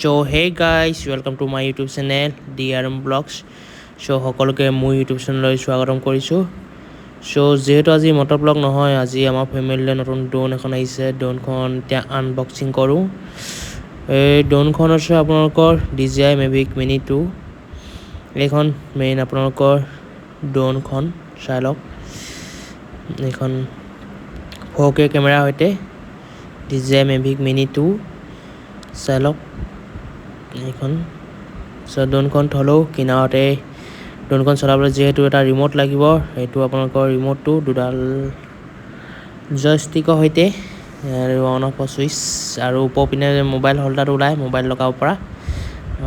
So hey guys, welcome to my YouTube channel DRM Vlogs. So সকলোকে মোৰ YouTube চেনেললৈ স্বাগতম কৰিছো। So যেহেতু আজি মটৰ ব্লগ নহয়, আজি আমাৰ ফেমিলিলৈ নতুন ড্ৰোন এখন আহিছে। ড্ৰোনখন এতিয়া আনবক্সিং কৰো। এই ড্ৰোনখন আছে আপোনালোকৰ DJI Mavic Mini 2। এইখন মেইন আপোনালোকৰ ড্ৰোনখন চাই লওক। এইখন 4K কেমেৰা হৈতে DJI Mavic Mini 2 চাই লওক। এইখন ড্ৰোনখন থলো কিনাৰতে। ড্ৰোনখন চলাবলৈ যেহেতু এটা ৰিমোট লাগিব, এইটো আপোনালোকৰ ৰিমোটটো দুডাল জয়ষ্টিকৰ হৈতে আৰু অন অফ সুইচ আৰু ওপৰ পিনে মোবাইল হোল্ডাৰটো ওলাই মোবাইল লগাব পৰা,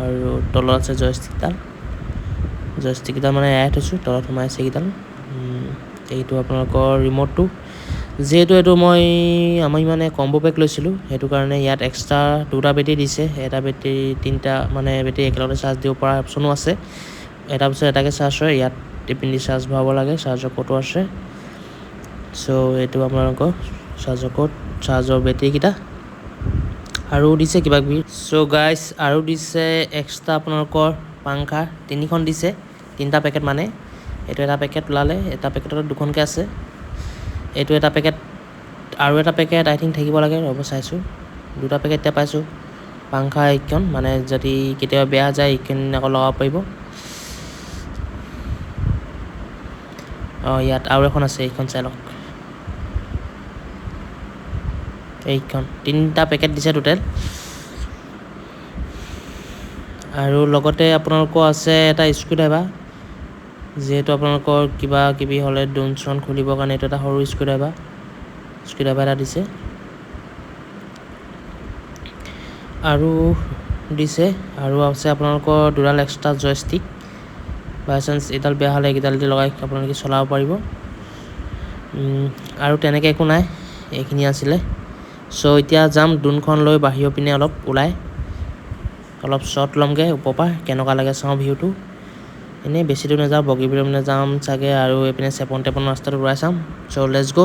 আৰু তলত আছে জয়ষ্টিকডাল মানে এৰাই থৈছোঁ, তলত সোমাইছে এইডাল। এইটো আপোনালোকৰ ৰিমোটটো। যেহেতু এইটো আমি মানে কম্বো পেক লৈছিলোঁ, সেইটো কাৰণে ইয়াত এক্সট্ৰা দুটা বেটেৰী দিছে। এটা বেটেৰী তিনিটা মানে বেটেৰী একেলগতে চাৰ্জ দিব পৰা অপশ্যনো আছে। এটা পিছত এটাকে চাৰ্জ হয়, ইয়াত টিপিনি চাৰ্জ ভৰাব লাগে। চাৰ্জৰ ক'তো আছে। চ' এইটো আপোনালোকৰ চাৰ্জৰ বেটেৰীকেইটা আৰু দিছে কিবা কিবি। চ' গাইজ আৰু দিছে এক্সট্ৰা আপোনালোকৰ পাংখা তিনিখন দিছে, তিনিটা পেকেট মানে। এইটো এটা পেকেট ওলালে, এটা পেকেটত দুখনকৈ আছে। এইটো এটা পেকেট আৰু এটা পেকেট আই থিংক থাকিব লাগে, ৰ'ব চাইছোঁ। দুটা পেকেট এতিয়া পাইছোঁ। পাংখা এইখন মানে যদি কেতিয়াবা বেয়া যায় এইখন আকৌ লগাব পাৰিব। ইয়াত আৰু এখন আছে, এইখন চাই লওক। এইখন তিনিটা পেকেট দিছে টোটেল। আৰু লগতে আপোনালোকৰ আছে এটা স্ক্ৰুড্ৰাইভাৰ। যিহেতু আপোনালোকৰ কিবা কিবি হ'লে ড্ৰোন চ্ৰোন খুলিবৰ কাৰণে এইটো এটা সৰু স্ক্ৰুড্ৰাইভাৰ এটা দিছে। আৰু দিছে আৰু আছে আপোনালোকৰ দুডাল এক্সট্ৰা জয়ষ্টিক। বাই চান্স এইডাল বেয়া হ'লে এইকেইডাল দি লগাই আপোনালোকে চলাব পাৰিব। আৰু তেনেকৈ একো নাই, এইখিনি আছিলে। চ' এতিয়া যাম ড্ৰোনখন লৈ বাহিৰৰ পিনে অলপ শ্বট ল'মগৈ ওপৰৰ পৰা, কেনেকুৱা লাগে চাওঁ ভিউটো। এনেই বেছি দূৰ নাযাওঁ, বগীবিলৰ পিনে যাম চাগে, আৰু এইপিনে চেপন ৰাস্তাটো উৰাই চাম। চ' লেটছ গ'।